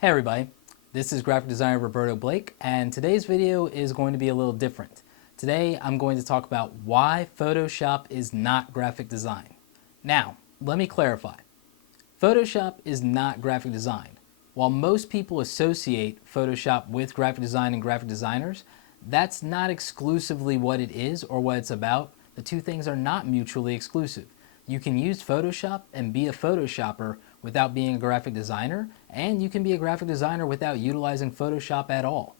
Hey everybody, this is graphic designer Roberto Blake, and today's video is going to be a little different. Today I'm going to talk about why Photoshop is not graphic design. Now, let me clarify. Photoshop is not graphic design. While most people associate Photoshop with graphic design and graphic designers, that's not exclusively what it is or what it's about. The two things are not mutually exclusive. You can use Photoshop and be a Photoshopper without being a graphic designer, and you can be a graphic designer without utilizing Photoshop at all.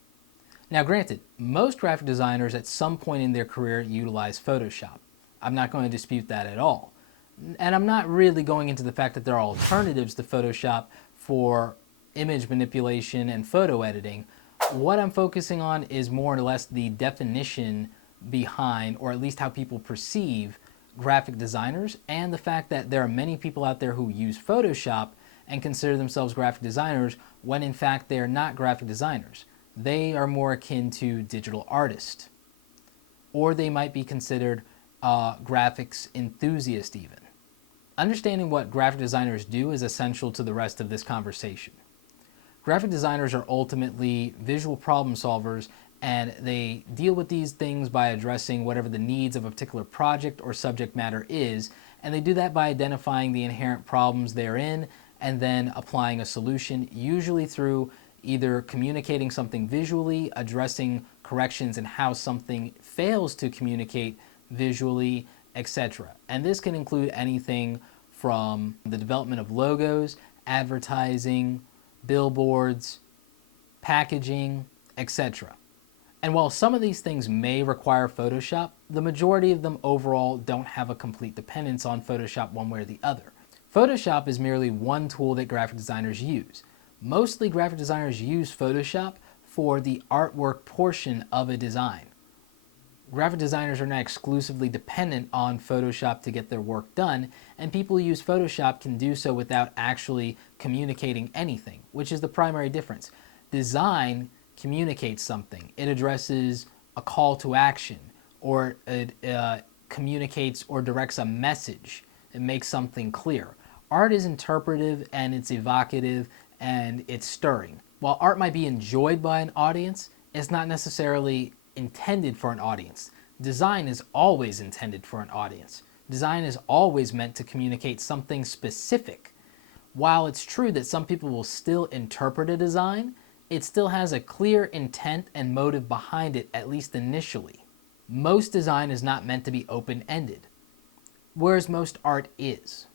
Now granted, most graphic designers at some point in their career utilize Photoshop. I'm not going to dispute that at all. And I'm not really going into the fact that there are alternatives to Photoshop for image manipulation and photo editing. What I'm focusing on is more or less the definition behind, or at least how people perceive, graphic designers, and the fact that there are many people out there who use Photoshop and consider themselves graphic designers when in fact they are not graphic designers. They are more akin to digital artists, or they might be considered graphics enthusiast even. Understanding what graphic designers do is essential to the rest of this conversation. Graphic designers are ultimately visual problem solvers, and they deal with these things by addressing whatever the needs of a particular project or subject matter is, and they do that by identifying the inherent problems therein and then applying a solution, usually through either communicating something visually, addressing corrections in how something fails to communicate visually, etc. And this can include anything from the development of logos, advertising, billboards, packaging, etc. And while some of these things may require Photoshop, the majority of them overall don't have a complete dependence on Photoshop one way or the other. Photoshop is merely one tool that graphic designers use. Mostly graphic designers use Photoshop for the artwork portion of a design. Graphic designers are not exclusively dependent on Photoshop to get their work done, and people who use Photoshop can do so without actually communicating anything, which is the primary difference. Design communicates something. It addresses a call to action, or it communicates or directs a message. It makes something clear. Art is interpretive and it's evocative and it's stirring. While art might be enjoyed by an audience, it's not necessarily intended for an audience. Design is always intended for an audience. Design is always meant to communicate something specific. While it's true that some people will still interpret a design, it still has a clear intent and motive behind it, at least initially. Most design is not meant to be open-ended, whereas most art is.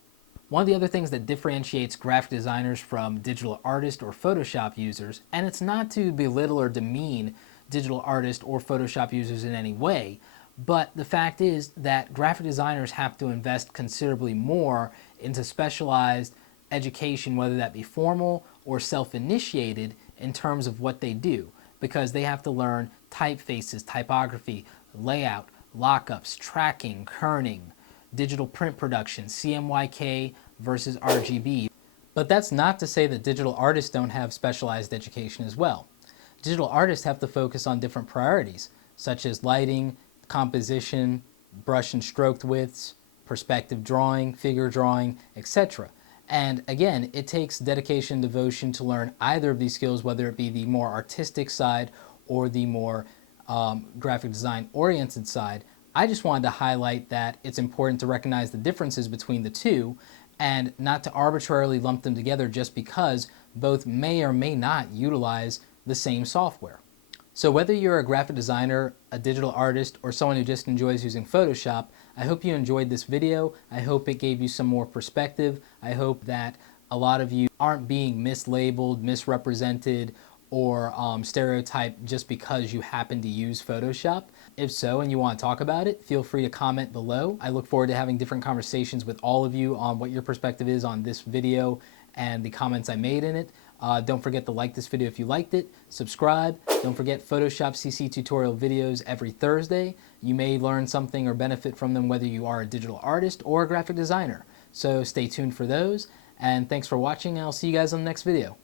One of the other things that differentiates graphic designers from digital artists or Photoshop users, and it's not to belittle or demean digital artists or Photoshop users in any way, but the fact is that graphic designers have to invest considerably more into specialized education, whether that be formal or self-initiated, in terms of what they do, because they have to learn typefaces, typography, layout, lockups, tracking, kerning, digital print production, CMYK versus RGB. But that's not to say that digital artists don't have specialized education as well. Digital artists have to focus on different priorities, such as lighting, composition, brush and stroke widths, perspective drawing, figure drawing, etc. And again, it takes dedication and devotion to learn either of these skills, whether it be the more artistic side or the more graphic design oriented side. I just wanted to highlight that it's important to recognize the differences between the two and not to arbitrarily lump them together just because both may or may not utilize the same software. So whether you're a graphic designer, a digital artist, or someone who just enjoys using Photoshop, I hope you enjoyed this video. I hope it gave you some more perspective. I hope that a lot of you aren't being mislabeled, misrepresented, or stereotyped just because you happen to use Photoshop. If so, and you want to talk about it, feel free to comment below. I look forward to having different conversations with all of you on what your perspective is on this video and the comments I made in it. Don't forget to like this video if you liked it, subscribe. Don't forget Photoshop CC tutorial videos every Thursday. You may learn something or benefit from them whether you are a digital artist or a graphic designer. So stay tuned for those, and thanks for watching, and I'll see you guys on the next video.